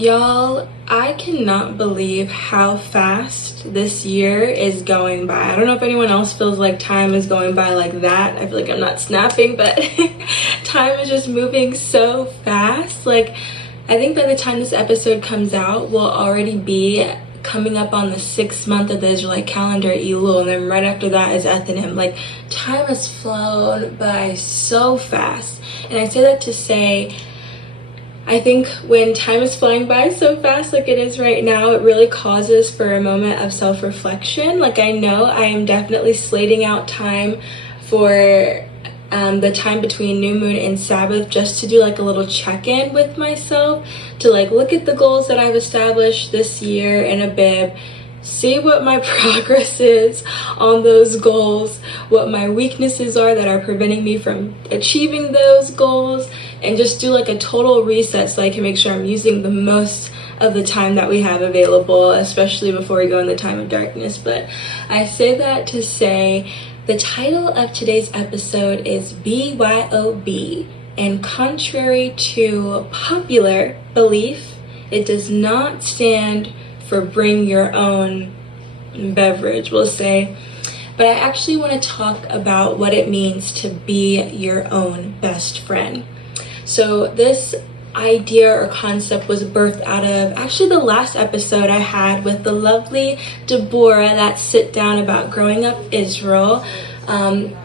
Y'all, I cannot believe how fast this year is going by. I don't know if anyone else feels like time is going by like that. I feel like I'm not snapping, but time is just moving so fast. Like, I think by the time this episode comes out, we'll already be coming up on the 6th month of the Israelite calendar, Elul, and then right after that is Ethanim. Like, time has flown by so fast. And I say that to say, I think when time is flying by so fast like it is right now, it really causes for a moment of self-reflection. Like, I know I am definitely slating out time for the time between new moon and Sabbath just to do like a little check-in with myself, to like look at the goals that I've established this year in a bib, see what my progress is on those goals, what my weaknesses are that are preventing me from achieving those goals, and just do like a total reset so I can make sure I'm using the most of the time that we have available, especially before we go in the time of darkness. But I say that to say the title of today's episode is BYOB, and contrary to popular belief, it does not stand for bring your own beverage, we'll say. But I actually want to talk about what it means to be your own best friend. So this idea or concept was birthed out of actually the last episode I had with the lovely Deborah, that sit down about growing up Israel. And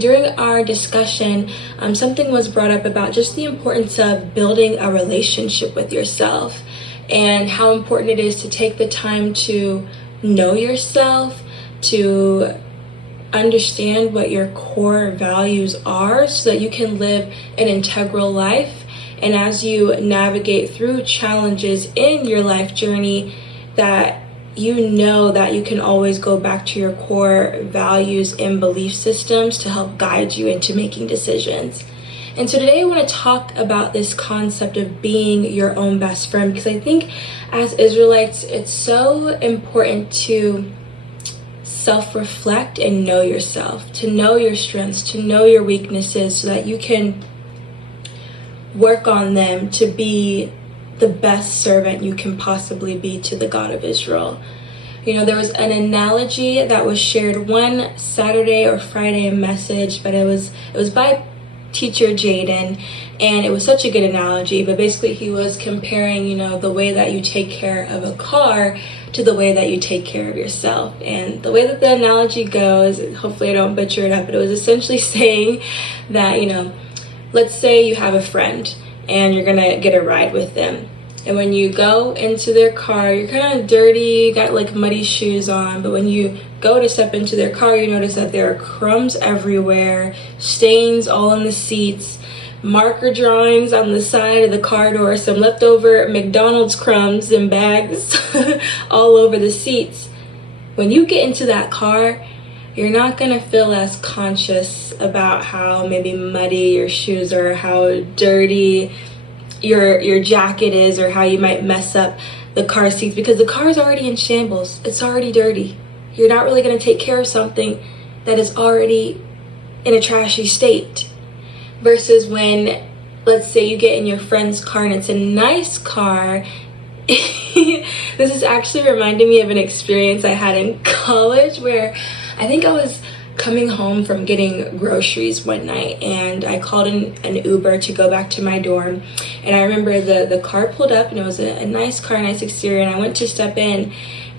during our discussion, something was brought up about just the importance of building a relationship with yourself, and how important it is to take the time to know yourself, to understand what your core values are so that you can live an integral life. And as you navigate through challenges in your life journey, that you know that you can always go back to your core values and belief systems to help guide you into making decisions. And so today I want to talk about this concept of being your own best friend, because I think as Israelites, it's so important to self-reflect and know yourself, to know your strengths, to know your weaknesses, so that you can work on them to be the best servant you can possibly be to the God of Israel. You know, there was an analogy that was shared one Saturday or Friday message, but it was by teacher Jaden, and it was such a good analogy. But basically he was comparing, you know, the way that you take care of a car to the way that you take care of yourself. And the way that the analogy goes, hopefully I don't butcher it up, but it was essentially saying that, you know, let's say you have a friend and you're gonna get a ride with them, and when you go into their car, you're kind of dirty, you got like muddy shoes on, but when you go to step into their car, you notice that there are crumbs everywhere, stains all in the seats, marker drawings on the side of the car door, some leftover McDonald's crumbs and bags all over the seats. When you get into that car, you're not gonna feel as conscious about how maybe muddy your shoes are, how dirty your jacket is, or how you might mess up the car seats, because the car is already in shambles. It's already dirty. You're not really going to take care of something that is already in a trashy state. Versus when, let's say, you get in your friend's car and it's a nice car. This is actually reminding me of an experience I had in college, where I think I was coming home from getting groceries one night, and I called in an Uber to go back to my dorm. And I remember the car pulled up, and it was a nice car, nice exterior, and I went to step in,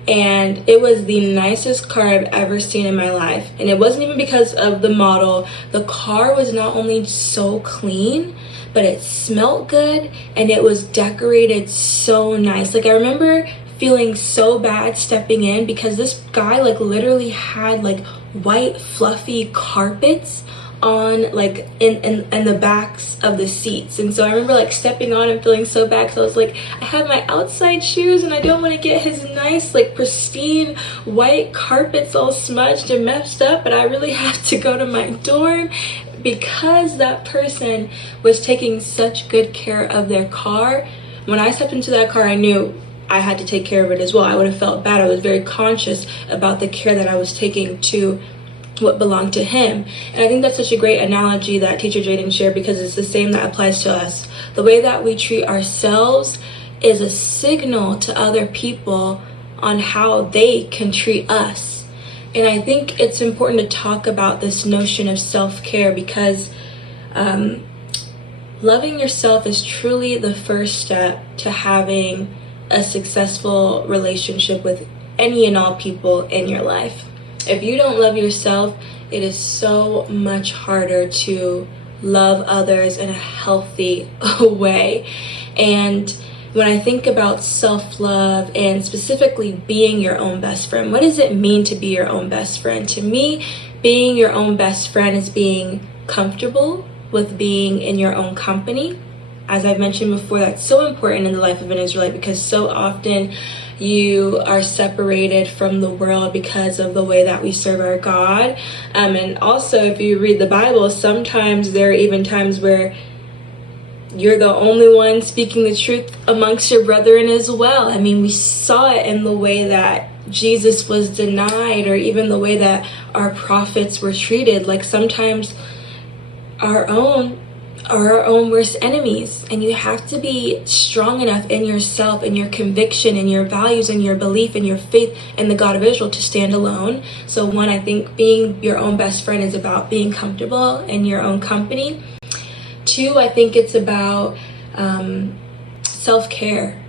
and it was the nicest car I've ever seen in my life. And it wasn't even because of the model. The car was not only so clean, but it smelled good, and it was decorated so nice. Like, I remember feeling so bad stepping in, because this guy like literally had like white fluffy carpets on like in the backs of the seats. And so I remember like stepping on and feeling so bad, because I was like, I have my outside shoes and I don't want to get his nice like pristine white carpets all smudged and messed up, but I really have to go to my dorm. Because that person was taking such good care of their car, when I stepped into that car, I knew I had to take care of it as well. I would have felt bad. I was very conscious about the care that I was taking to what belonged to him. And I think that's such a great analogy that teacher Jaden shared, because it's the same that applies to us. The way that we treat ourselves is a signal to other people on how they can treat us. And I think it's important to talk about this notion of self-care, because loving yourself is truly the first step to having a successful relationship with any and all people in your life. If you don't love yourself, it is so much harder to love others in a healthy way. And when I think about self-love and specifically being your own best friend, what does it mean to be your own best friend? To me, being your own best friend is being comfortable with being in your own company. As I've mentioned before, that's so important in the life of an Israelite, because so often you are separated from the world because of the way that we serve our God. And also, if you read the Bible, sometimes there are even times where you're the only one speaking the truth amongst your brethren as well. I mean, we saw it in the way that Jesus was denied, or even the way that our prophets were treated. Like, sometimes our own are our own worst enemies, and you have to be strong enough in yourself and your conviction and your values and your belief and your faith in the God of Israel to stand alone. So one, I think being your own best friend is about being comfortable in your own company. Two, I think it's about self-care.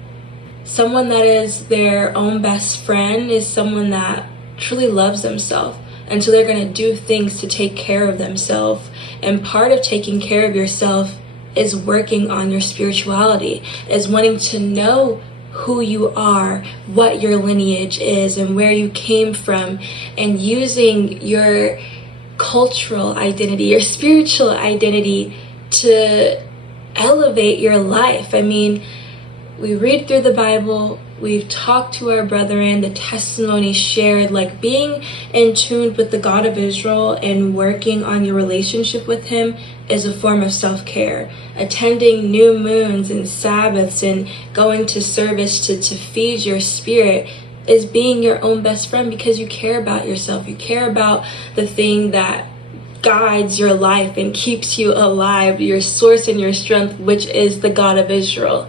Someone that is their own best friend is someone that truly loves themselves. And so they're going to do things to take care of themselves. And part of taking care of yourself is working on your spirituality, is wanting to know who you are, what your lineage is, and where you came from, and using your cultural identity, your spiritual identity to elevate your life. I mean, we read through the Bible, we've talked to our brethren, the testimonies shared, like being in tune with the God of Israel and working on your relationship with him is a form of self-care. Attending new moons and Sabbaths and going to service to feed your spirit is being your own best friend, because you care about yourself. You care about the thing that guides your life and keeps you alive, your source and your strength, which is the God of Israel.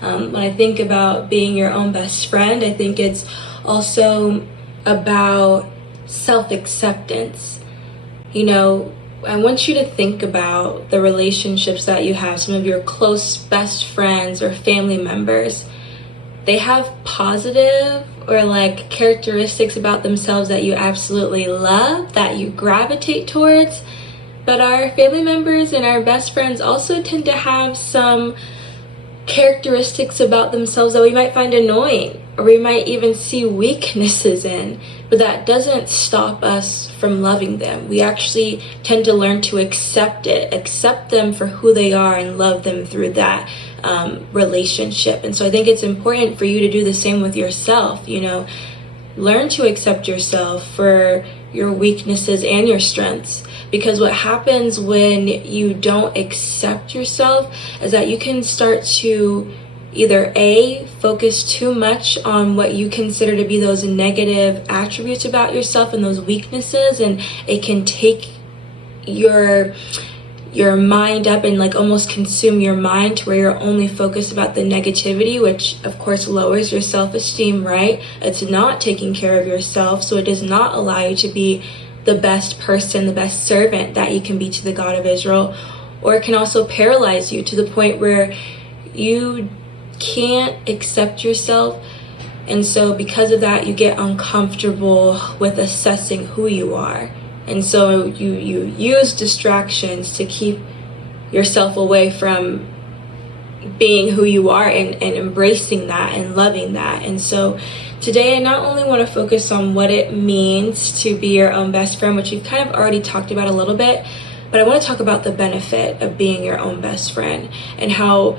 When I think about being your own best friend, I think it's also about self-acceptance. You know, I want you to think about the relationships that you have, some of your close best friends or family members. They have positive or like characteristics about themselves that you absolutely love, that you gravitate towards. But our family members and our best friends also tend to have some characteristics about themselves that we might find annoying, or we might even see weaknesses in, but that doesn't stop us from loving them. We actually tend to learn to accept them for who they are, and love them through that relationship. And so I think it's important for you to do the same with yourself. You know, learn to accept yourself for your weaknesses and your strengths. Because what happens when you don't accept yourself is that you can start to either A, focus too much on what you consider to be those negative attributes about yourself and those weaknesses, and it can take your mind up and like almost consume your mind to where you're only focused about the negativity, which of course lowers your self-esteem, right? It's not taking care of yourself, so it does not allow you to be the best person, the best servant that you can be to the God of Israel. Or it can also paralyze you to the point where you can't accept yourself. And so because of that, you get uncomfortable with assessing who you are. And so you use distractions to keep yourself away from being who you are, and embracing that and loving that. And so today I not only want to focus on what it means to be your own best friend, which we've kind of already talked about a little bit, but I want to talk about the benefit of being your own best friend, and how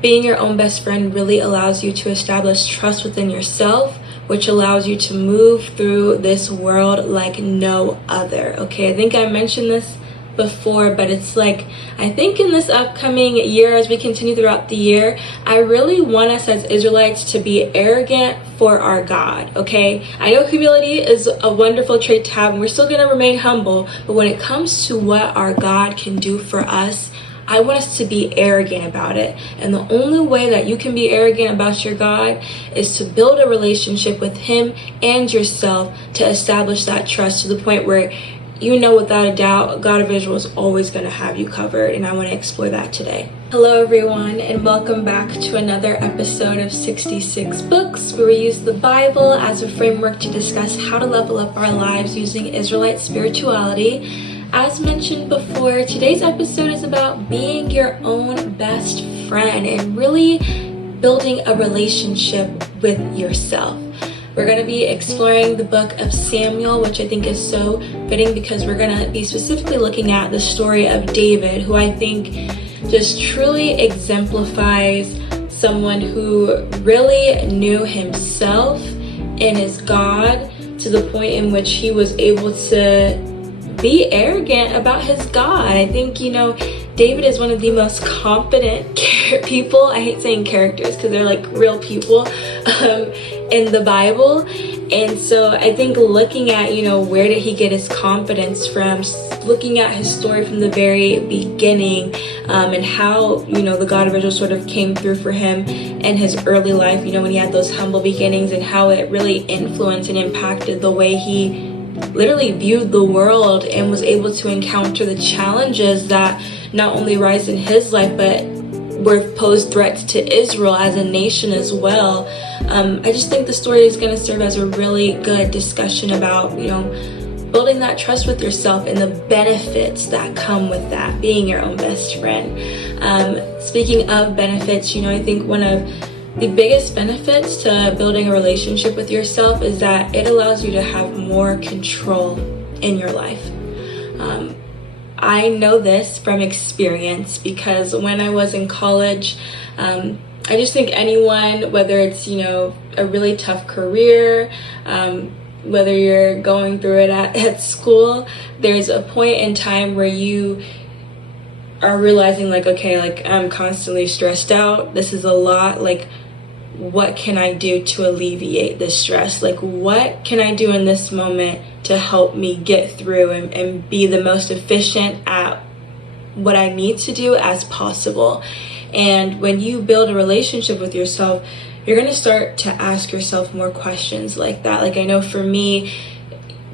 being your own best friend really allows you to establish trust within yourself, which allows you to move through this world like no other. Okay, I think I mentioned this before, but it's like, I think in this upcoming year, as we continue throughout the year, I really want us as Israelites to be arrogant for our God. Okay, I know humility is a wonderful trait to have, and we're still going to remain humble, but when it comes to what our God can do for us, I want us to be arrogant about it. And the only way that you can be arrogant about your God is to build a relationship with Him and yourself to establish that trust to the point where you know without a doubt, God of Israel is always going to have you covered. And I want to explore that today. Hello everyone, and welcome back to another episode of 66 Books, where we use the Bible as a framework to discuss how to level up our lives using Israelite spirituality. As mentioned before, today's episode is about being your own best friend and really building a relationship with yourself. We're going to be exploring the book of Samuel, which I think is so fitting because we're going to be specifically looking at the story of David, who I think just truly exemplifies someone who really knew himself and his God to the point in which he was able to be arrogant about his God. I think, David is one of the most competent people. I hate saying characters because they're like real people in the Bible. And so I think looking at, where did he get his confidence from, looking at his story from the very beginning, and how, the God of Israel sort of came through for him in his early life, when he had those humble beginnings, and how it really influenced and impacted the way he literally viewed the world and was able to encounter the challenges that not only rise in his life, but were posed threats to Israel as a nation as well. I just think the story is going to serve as a really good discussion about, building that trust with yourself and the benefits that come with that, being your own best friend. Speaking of benefits, I think one of the biggest benefits to building a relationship with yourself is that it allows you to have more control in your life. I know this from experience because when I was in college, I just think anyone, whether it's, a really tough career, whether you're going through it at school, there's a point in time where you are realizing okay, I'm constantly stressed out. This is a lot. What can I do to alleviate this stress? What can I do in this moment to help me get through and be the most efficient at what I need to do as possible? And when you build a relationship with yourself, you're going to start to ask yourself more questions like that. I know for me,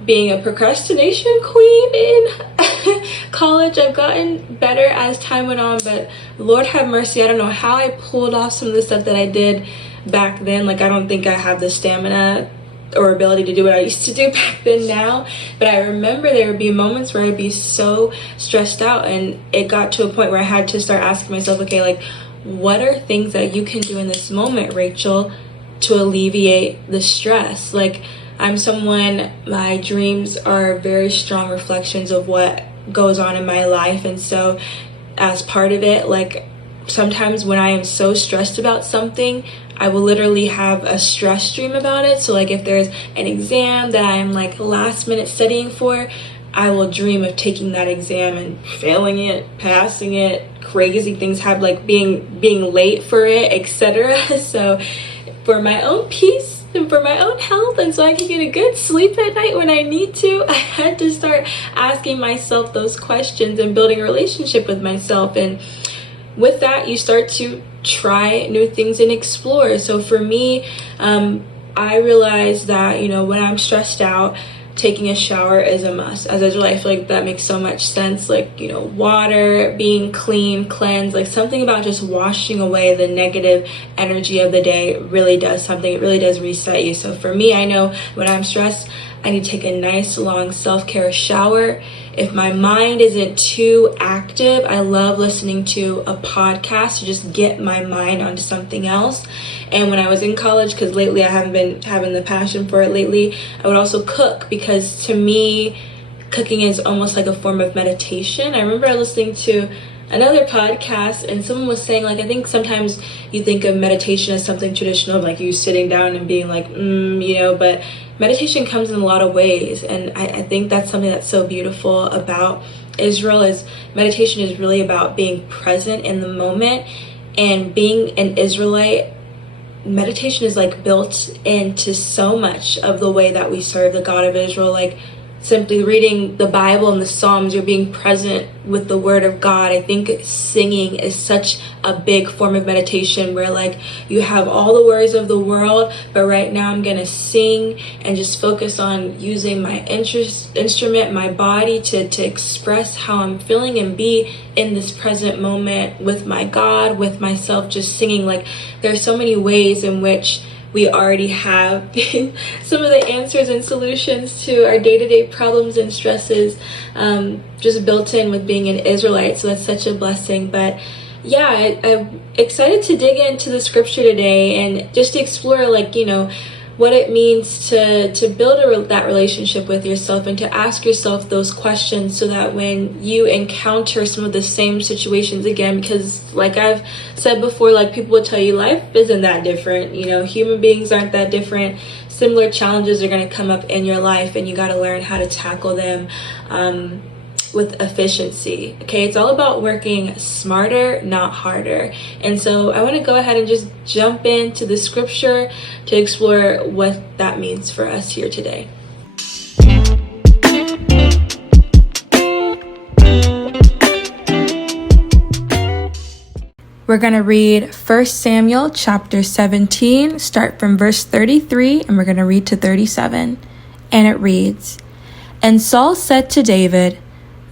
being a procrastination queen in college, I've gotten better as time went on, but Lord have mercy, I don't know how I pulled off some of the stuff that I did back then. I don't think I have the stamina or ability to do what I used to do back then now, but I remember there would be moments where I'd be so stressed out, and it got to a point where I had to start asking myself, okay, what are things that you can do in this moment, Rachel, to alleviate the stress? I'm someone, my dreams are very strong reflections of what goes on in my life, and so as part of it, sometimes when I am so stressed about something, I will literally have a stress dream about it. So if there's an exam that I'm last minute studying for, I will dream of taking that exam and failing it, passing it, crazy things happen, being late for it, etc. So for my own peace and for my own health, and so I can get a good sleep at night when I need to, I had to start asking myself those questions and building a relationship with myself. And with that, you start to try new things and explore. So for me, I realized that, when I'm stressed out, taking a shower is a must. As Israelite, I feel like that makes so much sense. Water, being clean, cleansed, something about just washing away the negative energy of the day really does something. It really does reset you. So for me, I know when I'm stressed, I need to take a nice long self-care shower. If my mind isn't too active, I love listening to a podcast to just get my mind onto something else. And when I was in college, because lately I haven't been having the passion for it lately, I would also cook, because to me, cooking is almost like a form of meditation. I remember listening to another podcast, and someone was saying, I think sometimes you think of meditation as something traditional, you sitting down and being but meditation comes in a lot of ways. And I think that's something that's so beautiful about Israel, is meditation is really about being present in the moment. And being an Israelite, meditation is built into so much of the way that we serve the God of Israel. simply reading the Bible and the Psalms, you're being present with the Word of God. I think singing is such a big form of meditation where like you have all the worries of the world, but right now I'm gonna sing and just focus on using my instrument, my body to express how I'm feeling and be in this present moment with my God, with myself, just singing. Like there's so many ways in which we already have some of the answers and solutions to our day-to-day problems and stresses just built in with being an Israelite. So that's such a blessing. But yeah, I'm excited to dig into the scripture today and just to explore, like, you know, what it means to build that relationship with yourself and to ask yourself those questions so that when you encounter some of the same situations again, because like I've said before, like people will tell you life isn't that different, you know, human beings aren't that different. Similar challenges are going to come up in your life and you got to learn how to tackle them with efficiency. Okay, it's all about working smarter, not harder. And so I want to go ahead and just jump into the scripture to explore what that means for us here today. We're going to read 1 Samuel chapter 17, start from verse 33, and we're going to read to 37. And it reads, "And Saul said to David,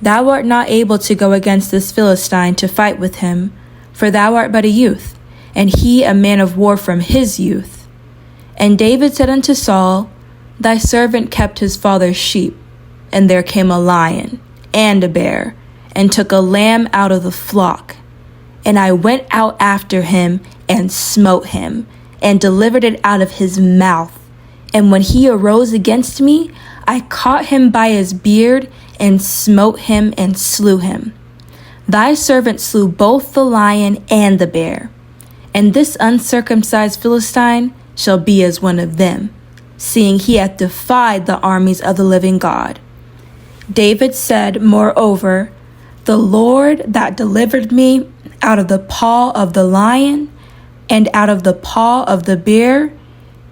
Thou art not able to go against this Philistine to fight with him, for thou art but a youth, and he a man of war from his youth. And David said unto Saul, Thy servant kept his father's sheep, and there came a lion and a bear, and took a lamb out of the flock. And I went out after him, and smote him, and delivered it out of his mouth. And when he arose against me, I caught him by his beard, and smote him and slew him. Thy servant slew both the lion and the bear. And this uncircumcised Philistine shall be as one of them, seeing he hath defied the armies of the living God. David said, Moreover, the Lord that delivered me out of the paw of the lion and out of the paw of the bear,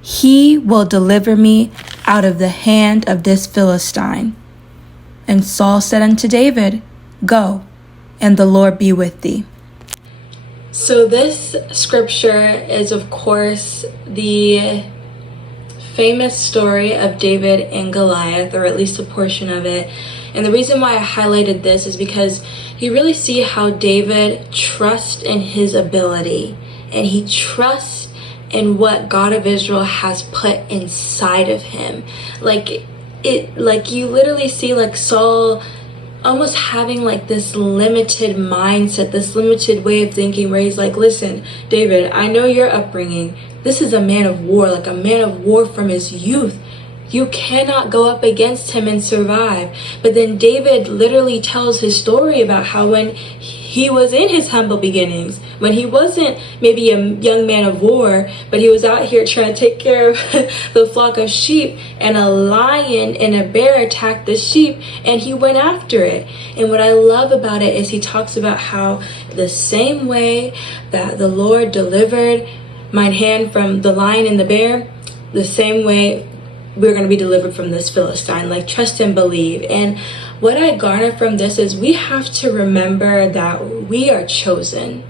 he will deliver me out of the hand of this Philistine. And Saul said unto David, Go, and the Lord be with thee." So this scripture is, of course, the famous story of David and Goliath, or at least a portion of it. And the reason why I highlighted this is because you really see how David trusts in his ability, and he trusts in what God of Israel has put inside of him. Like you literally see like Saul almost having like this limited mindset, this limited way of thinking, where he's like, listen, David, I know your upbringing. This is a man of war, like a man of war from his youth. You cannot go up against him and survive. But then David literally tells his story about how when he was in his humble beginnings, when he wasn't maybe a young man of war, but he was out here trying to take care of the flock of sheep, and a lion and a bear attacked the sheep, and he went after it. And what I love about it is he talks about how the same way that the Lord delivered mine hand from the lion and the bear, the same way we're going to be delivered from this Philistine. Like, trust and believe. And what I garner from this is we have to remember that we are chosen.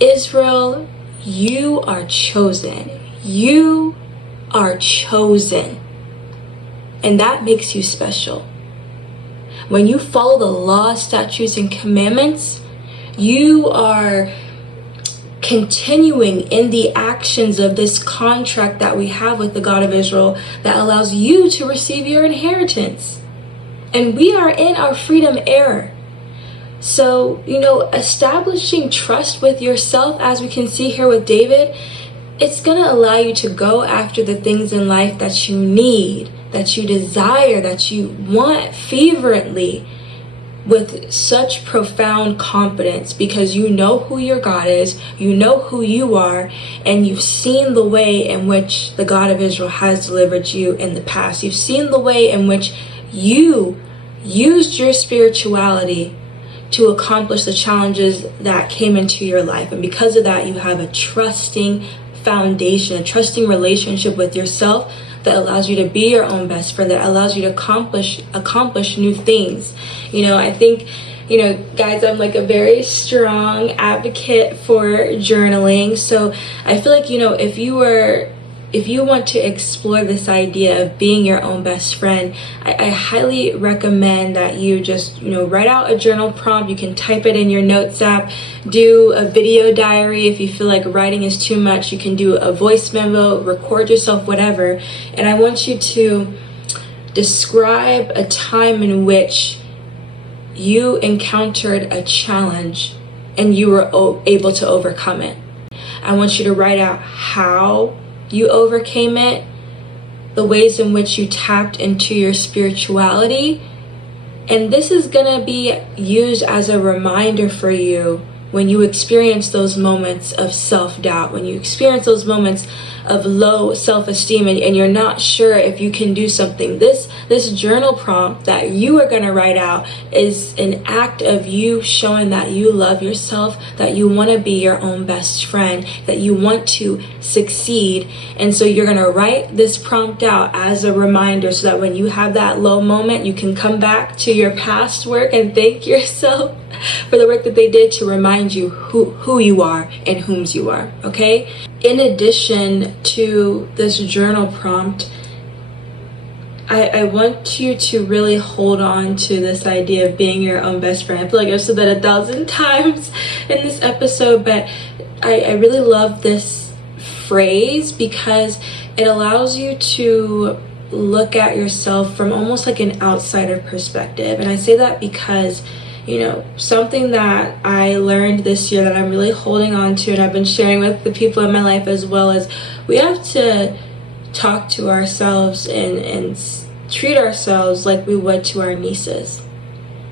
Israel, you are chosen. You are chosen. And that makes you special. When you follow the law, statutes, and commandments, you are continuing in the actions of this contract that we have with the God of Israel that allows you to receive your inheritance. And we are in our freedom era. So, establishing trust with yourself, as we can see here with David, it's going to allow you to go after the things in life that you need, that you desire, that you want fervently, with such profound confidence, because you know who your God is, you know who you are, and you've seen the way in which the God of Israel has delivered you in the past. You've seen the way in which you used your spirituality to accomplish the challenges that came into your life. And because of that, you have a trusting foundation, a trusting relationship with yourself that allows you to be your own best friend, that allows you to accomplish new things. I think, guys, I'm like a very strong advocate for journaling. So I feel like, if you want to explore this idea of being your own best friend, I highly recommend that you just, write out a journal prompt. You can type it in your notes app, do a video diary. If you feel like writing is too much, you can do a voice memo, record yourself, whatever. And I want you to describe a time in which you encountered a challenge and you were able to overcome it. I want you to write out how you overcame it, the ways in which you tapped into your spirituality. And this is going to be used as a reminder for you when you experience those moments of self-doubt, when you experience those moments of low self-esteem and you're not sure if you can do something. This journal prompt that you are going to write out is an act of you showing that you love yourself, that you want to be your own best friend, that you want to succeed. And so you're going to write this prompt out as a reminder so that when you have that low moment, you can come back to your past work and thank yourself for the work that they did to remind you who you are and whom's you are, okay? In addition to this journal prompt, I want you to really hold on to this idea of being your own best friend. I feel like I've said that 1,000 times in this episode, but I really love this phrase because it allows you to look at yourself from almost like an outsider perspective. And I say that because something that I learned this year that I'm really holding on to and I've been sharing with the people in my life as well, is we have to talk to ourselves and treat ourselves like we would to our nieces,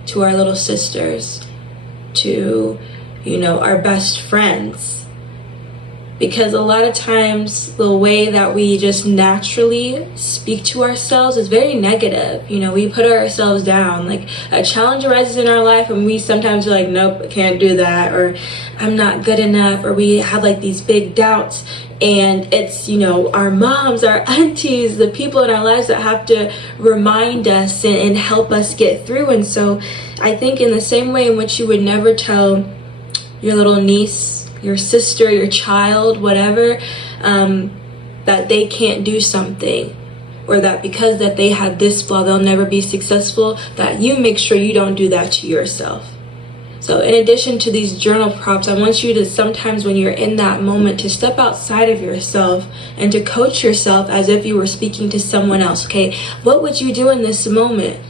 to our little sisters, to, our best friends. Because a lot of times the way that we just naturally speak to ourselves is very negative. We put ourselves down. Like a challenge arises in our life and we sometimes are like, nope, I can't do that, or I'm not good enough, or we have like these big doubts. And it's, our moms, our aunties, the people in our lives that have to remind us and help us get through. And so I think in the same way in which you would never tell your little niece, your sister, your child, whatever, that they can't do something, or that because that they have this flaw, they'll never be successful, that you make sure you don't do that to yourself. So in addition to these journal prompts, I want you to sometimes when you're in that moment to step outside of yourself and to coach yourself as if you were speaking to someone else. Okay, what would you do in this moment?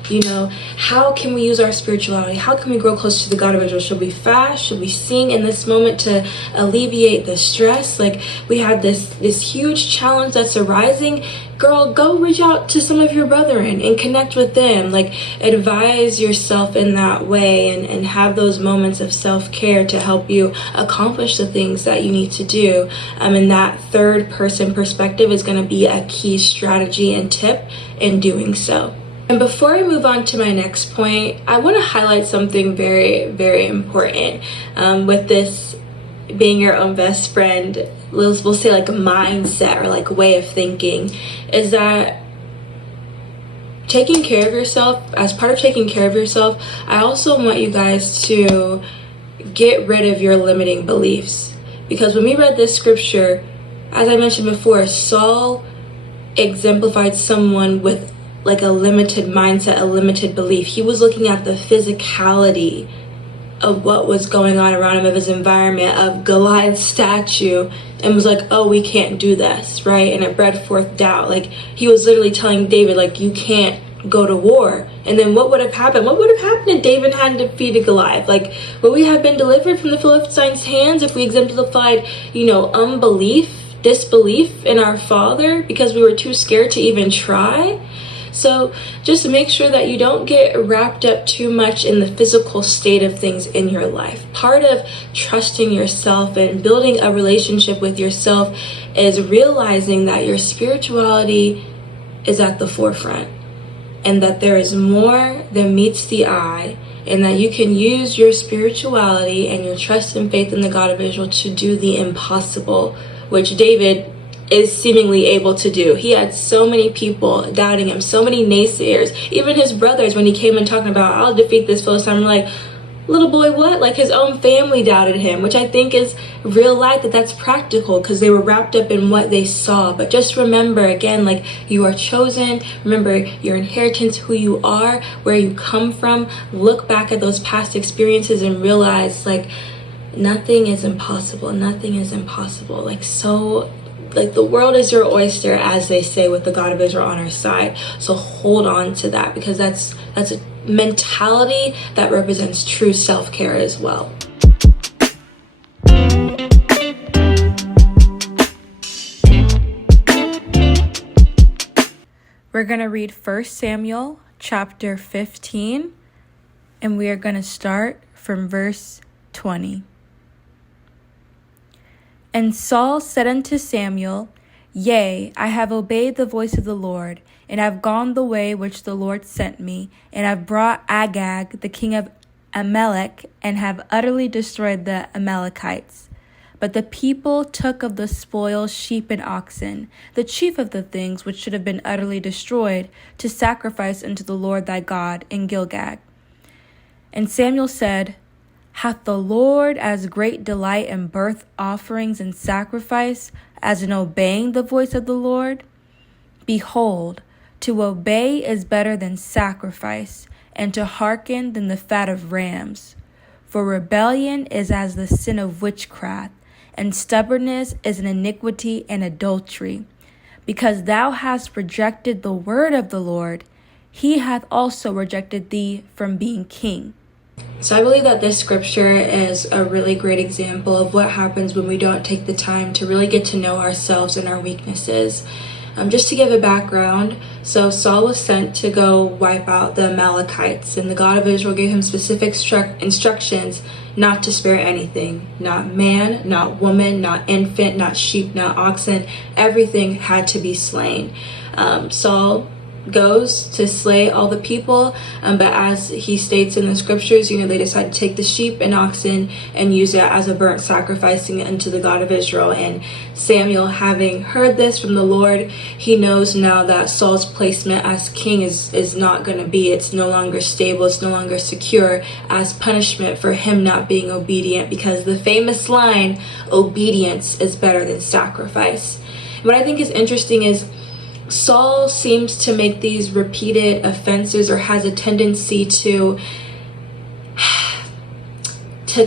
How can we use our spirituality? How can we grow closer to the God of Israel? Should we fast? Should we sing in this moment to alleviate the stress? Like we have this huge challenge that's arising. Girl, go reach out to some of your brethren and connect with them. Like advise yourself in that way and have those moments of self-care to help you accomplish the things that you need to do. And that third person perspective is going to be a key strategy and tip in doing so. And before I move on to my next point, I want to highlight something very, very important with this being your own best friend. We'll say like a mindset or like way of thinking, is that taking care of yourself, as part of taking care of yourself, I also want you guys to get rid of your limiting beliefs. Because when we read this scripture, as I mentioned before, Saul exemplified someone with like a limited mindset, a limited belief. He was looking at the physicality of what was going on around him, of his environment, of Goliath's statue, and was like, oh, we can't do this, right? And it bred forth doubt. Like he was literally telling David, like, you can't go to war. And then what would have happened? What would have happened if David hadn't defeated Goliath? Like, would we have been delivered from the Philistines' hands if we exemplified, unbelief, disbelief in our Father because we were too scared to even try? So just make sure that you don't get wrapped up too much in the physical state of things in your life. Part of trusting yourself and building a relationship with yourself is realizing that your spirituality is at the forefront and that there is more than meets the eye, and that you can use your spirituality and your trust and faith in the God of Israel to do the impossible, which David is seemingly able to do. He had so many people doubting him, so many naysayers. Even his brothers, when he came and talking about, I'll defeat this Philistine, I'm like, little boy, what? Like, his own family doubted him, which I think is real life, that's practical, because they were wrapped up in what they saw. But just remember, again, like, you are chosen. Remember your inheritance, who you are, where you come from. Look back at those past experiences and realize, like, nothing is impossible. Nothing is impossible. Like, the world is your oyster, as they say, with the God of Israel on our side. So hold on to that, because that's a mentality that represents true self-care as well. We're going to read 1 Samuel chapter 15, and we are going to start from verse 20. And Saul said unto Samuel, Yea, I have obeyed the voice of the Lord, and have gone the way which the Lord sent me, and have brought Agag, the king of Amalek, and have utterly destroyed the Amalekites. But the people took of the spoil sheep and oxen, the chief of the things which should have been utterly destroyed, to sacrifice unto the Lord thy God in Gilgal. And Samuel said, Hath the Lord as great delight in burnt offerings and sacrifice as in obeying the voice of the Lord? Behold, to obey is better than sacrifice, and to hearken than the fat of rams. For rebellion is as the sin of witchcraft, and stubbornness is an iniquity and adultery. Because thou hast rejected the word of the Lord, he hath also rejected thee from being king. So I believe that this scripture is a really great example of what happens when we don't take the time to really get to know ourselves and our weaknesses. Just to give a background, so Saul was sent to go wipe out the Amalekites, and the God of Israel gave him specific instructions not to spare anything. Not man, not woman, not infant, not sheep, not oxen. Everything had to be slain. Saul goes to slay all the people, but as he states in the scriptures, they decide to take the sheep and oxen and use it as a burnt sacrificing unto the God of Israel. And Samuel, having heard this from the Lord, he knows now that Saul's placement as king is not going to be, it's no longer stable, it's no longer secure, as punishment for him not being obedient, because the famous line, obedience is better than sacrifice. What I think is interesting is Saul seems to make these repeated offenses, or has a tendency to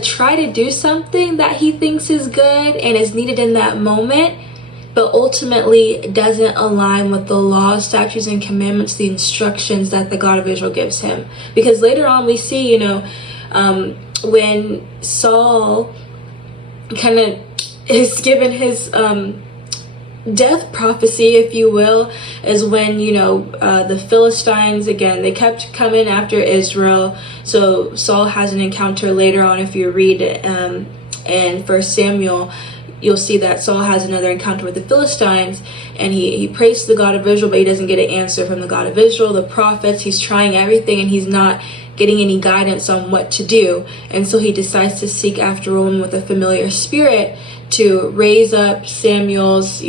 try to do something that he thinks is good and is needed in that moment, but ultimately doesn't align with the laws, statutes, and commandments, the instructions that the God of Israel gives him. Because later on we see, when Saul kind of is given his death prophecy, if you will, is when the Philistines, again, they kept coming after Israel. So Saul has an encounter later on. If you read in 1 Samuel, you'll see that Saul has another encounter with the Philistines, and he prays to the God of Israel, but he doesn't get an answer from the God of Israel. The prophets, he's trying everything, and he's not getting any guidance on what to do. And so he decides to seek after a woman with a familiar spirit to raise up Samuel's,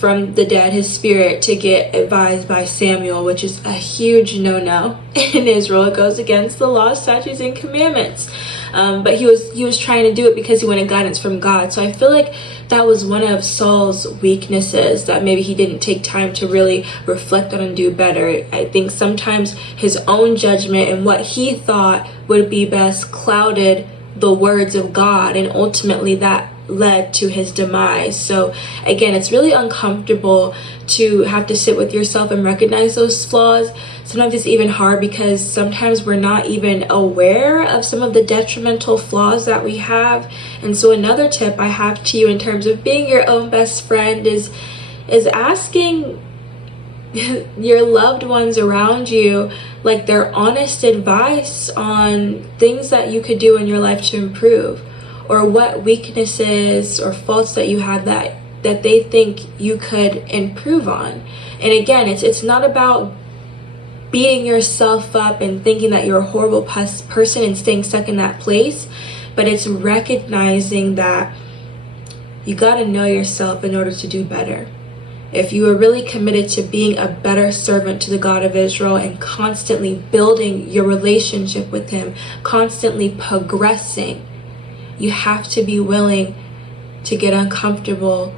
from the dead, his spirit, to get advised by Samuel, which is a huge no-no in Israel. It goes against the law, statutes, and commandments. But he was trying to do it because he wanted guidance from God. So I feel like that was one of Saul's weaknesses, that maybe he didn't take time to really reflect on and do better. I think sometimes his own judgment and what he thought would be best clouded the words of God, and ultimately that led to his demise. So again, it's really uncomfortable to have to sit with yourself and recognize those flaws. Sometimes it's even hard because sometimes we're not even aware of some of the detrimental flaws that we have. And so another tip I have to you in terms of being your own best friend is asking your loved ones around you like their honest advice on things that you could do in your life to improve, or what weaknesses or faults that you have that they think you could improve on. And again, it's not about beating yourself up and thinking that you're a horrible person and staying stuck in that place, but it's recognizing that you got to know yourself in order to do better. if you are really committed to being a better servant to the God of Israel and constantly building your relationship with him, constantly progressing, you have to be willing to get uncomfortable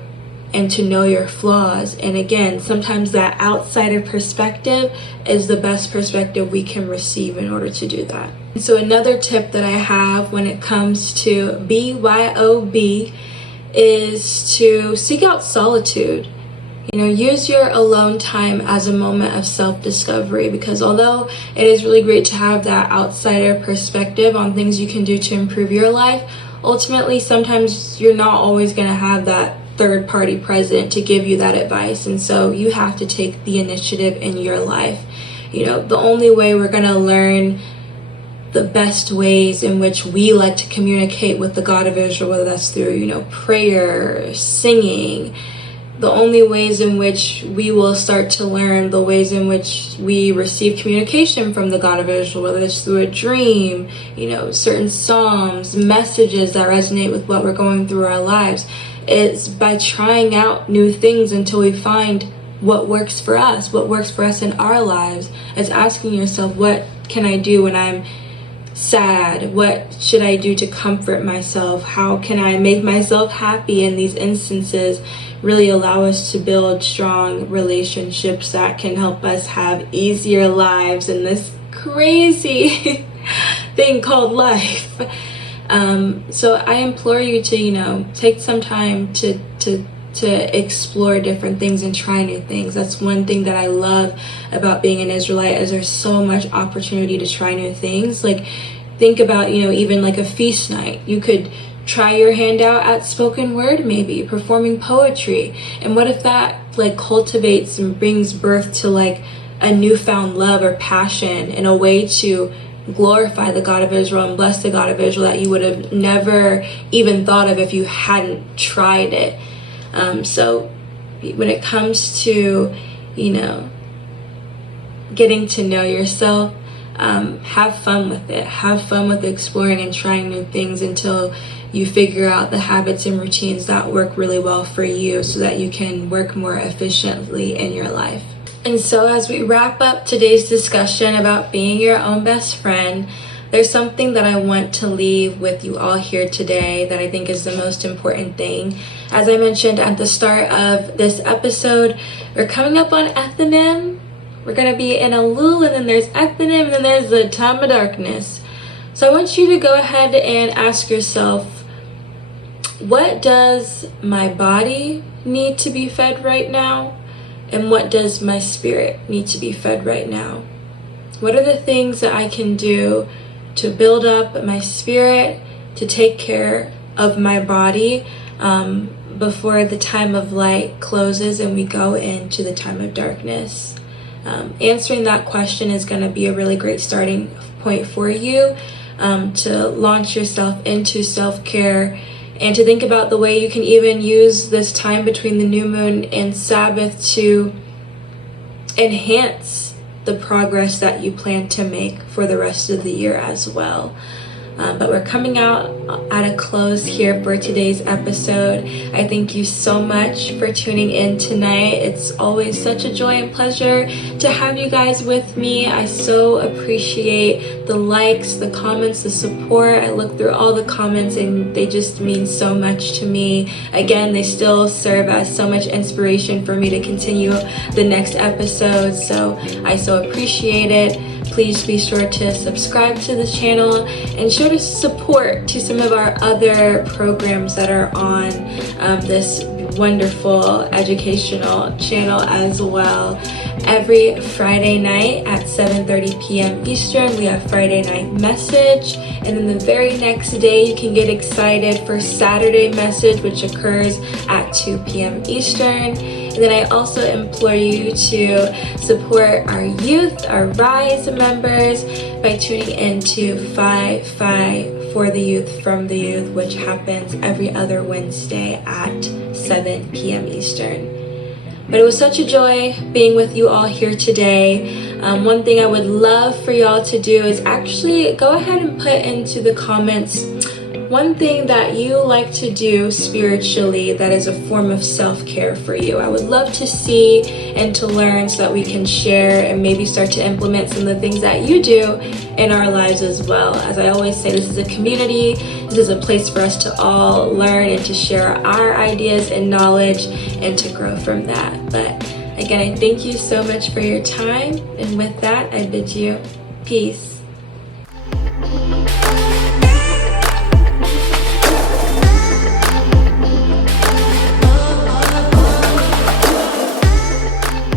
and to know your flaws. And again, sometimes that outsider perspective is the best perspective we can receive in order to do that. So another tip that I have when it comes to BYOB is to seek out solitude. Use your alone time as a moment of self-discovery, because although it is really great to have that outsider perspective on things you can do to improve your life, ultimately sometimes you're not always going to have that third party present to give you that advice, and so you have to take the initiative in your life. The only way we're going to learn the best ways in which we like to communicate with the God of Israel, whether that's through prayer, singing, the only ways in which we will start to learn the ways in which we receive communication from the God of Israel, whether it's through a dream, certain psalms, messages that resonate with what we're going through our lives, it's by trying out new things until we find what works for us in our lives. It's asking yourself, what can I do when I'm sad? What should I do to comfort myself? How can I make myself happy in these instances? Really allow us to build strong relationships that can help us have easier lives in this crazy thing called life. So I implore you to, take some time to explore different things and try new things. That's one thing that I love about being an Israelite, is there's so much opportunity to try new things. Like, think about, even like a feast night. You could try your hand out at spoken word, maybe performing poetry. And what if that cultivates and brings birth to a newfound love or passion, in a way to glorify the God of Israel and bless the God of Israel that you would have never even thought of if you hadn't tried it. So when it comes to, getting to know yourself, have fun with it. Have fun with exploring and trying new things until you figure out the habits and routines that work really well for you, so that you can work more efficiently in your life. And so as we wrap up today's discussion about being your own best friend, there's something that I want to leave with you all here today that I think is the most important thing. As I mentioned at the start of this episode, we're coming up on Ethanim. We're going to be in Elul, and then there's Ethanim, and then there's the time of darkness. So I want you to go ahead and ask yourself, what does my body need to be fed right now? And what does my spirit need to be fed right now? What are the things that I can do to build up my spirit, to take care of my body before the time of light closes and we go into the time of darkness? Answering that question is going to be a really great starting point for you to launch yourself into self-care, and to think about the way you can even use this time between the new moon and Sabbath to enhance the progress that you plan to make for the rest of the year as well. But we're coming out at a close here for today's episode. I thank you so much for tuning in tonight. It's always such a joy and pleasure to have you guys with me. I so appreciate the likes, the comments, the support. I look through all the comments and they just mean so much to me. Again, they still serve as so much inspiration for me to continue the next episode. So I so appreciate it. Please be sure to subscribe to this channel and show to support to some of our other programs that are on this wonderful educational channel as well. Every Friday night at 7:30 p.m. Eastern, we have Friday Night Message. And then the very next day, you can get excited for Saturday Message, which occurs at 2 p.m. Eastern. And then I also implore you to support our youth, our Rise members, by tuning into Phi for the Youth from the Youth, which happens every other Wednesday at 7 p.m. Eastern. But it was such a joy being with you all here today. One thing I would love for y'all to do is actually go ahead and put into the comments one thing that you like to do spiritually that is a form of self-care for you. I would love to see and to learn so that we can share and maybe start to implement some of the things that you do in our lives as well. As I always say, this is a community. This is a place for us to all learn and to share our ideas and knowledge and to grow from that. But again, I thank you so much for your time. And with that, I bid you peace.